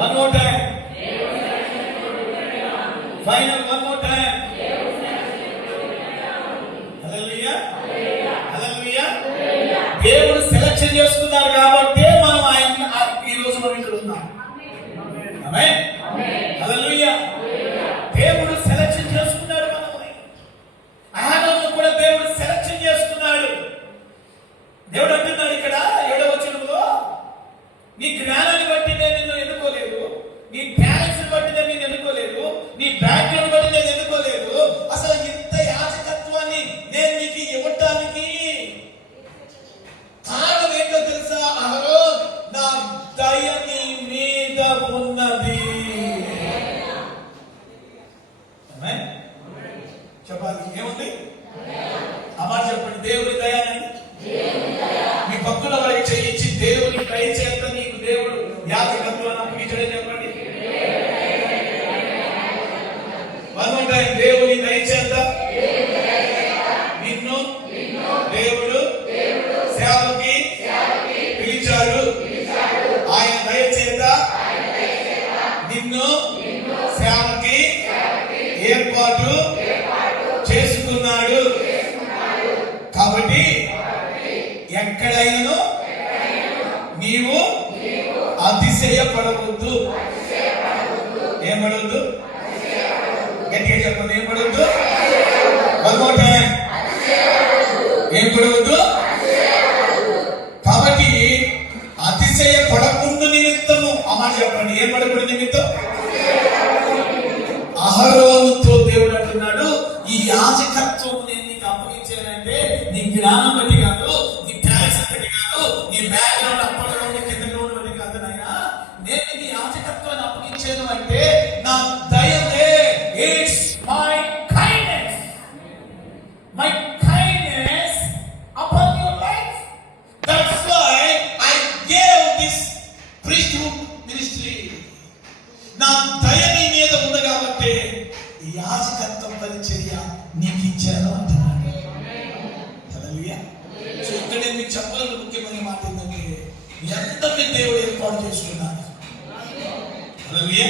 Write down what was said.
One more time. Final, one more time. Hallelujah. Hallelujah. దేవుడు selection చేసుకున్నారు కాబట్టి మనం ఆయన ఈ రోజు మనం ఇక్కడ ఉన్నాం. ఆమేన్. హల్లెలూయా. దేవుడు సెలక్షన్ చేసుకున్నాడు మనల్ని. ఆదామును కూడా దేవుడు సెలక్షన్ చేసుకున్నాడు. దేవుడు అంటున్నాడు ఇక్కడ 7వ వచనంలో, నీ జ్ఞానాన్ని బట్టి నేను నిన్ను ఎన్నుకోలేదు, నీ టాలెంట్స్ బట్టి నేను నిన్ను ఎన్నుకోలేదు, నీ బ్యాక్గ్రౌండ్ బట్టి నేను ఎన్నుకోలేదు. అసలు ఇంత యాజకత్వాన్ని నేను నీకు ఇవ్వటానికి కారణం ఏంటో తెలుసా? అహరోన్, నా దయ నీ మీద ఉన్నది. ఆమేన్. చెప్పాలి, ఏముంది? అమ్మాట చెప్పండి, దేవుని దయానండి. మీ భక్తుల వారికి చేయించి దేవుని దయ చేత నీకు దేవుడు యాజకత్వాన్ని అప్పగించడని చెప్పండి. దేవుని దయ చేత నిన్ను దేవుడు సేవకి పిలిచాడు. ఆయన దయ చేత నిన్ను సేవకి ఏర్పాటు చేసుకున్నాడు. కాబట్టి ఎక్కడైనా నీవు అతిశయపడవద్దు. ఏమడవద్దు? గట్టిగా చెప్పండి, ఏం పడవద్దు? ఏం పడవద్దు? కాబట్టి అతిశయపడకుండా నిమిత్తము అమ్మాట చెప్పండి, ఏం పడకూడదు నిమిత్తం? అహరోనుతో దేవుడు అంటున్నాడు, ఈ యాజకత్వం నేను నీకు అప్పగించానంటే నీ జ్ఞానం బట్టి కాదు, నీ టాలెంట్స్ బట్టి కాదు, నీ బ్యాక్గ్రౌండ్ అప్పటి కింద గ్రౌండ్ బట్టి కాదు నాయనా. నేను నీ యాజకత్వాన్ని అప్పగించాను అంటే నా దయనే. It's my kindness, my kindness upon your life. That's why I gave this priesthood ministry. నా దయ నీ మీద ఉంది కాబట్టి ఈ యాజకత్వం పరిచర్య నీకు ఇచ్చాను అంటున్నాడు. హల్లెలూయా. సో ఇక్కడ నేను మీకు చెప్పాలని ముఖ్యమైన మాట ఏంటంటే, ఎంతమంది దేవుడు ఏర్పాటు చేసుకున్నాడు. హల్లెలూయా.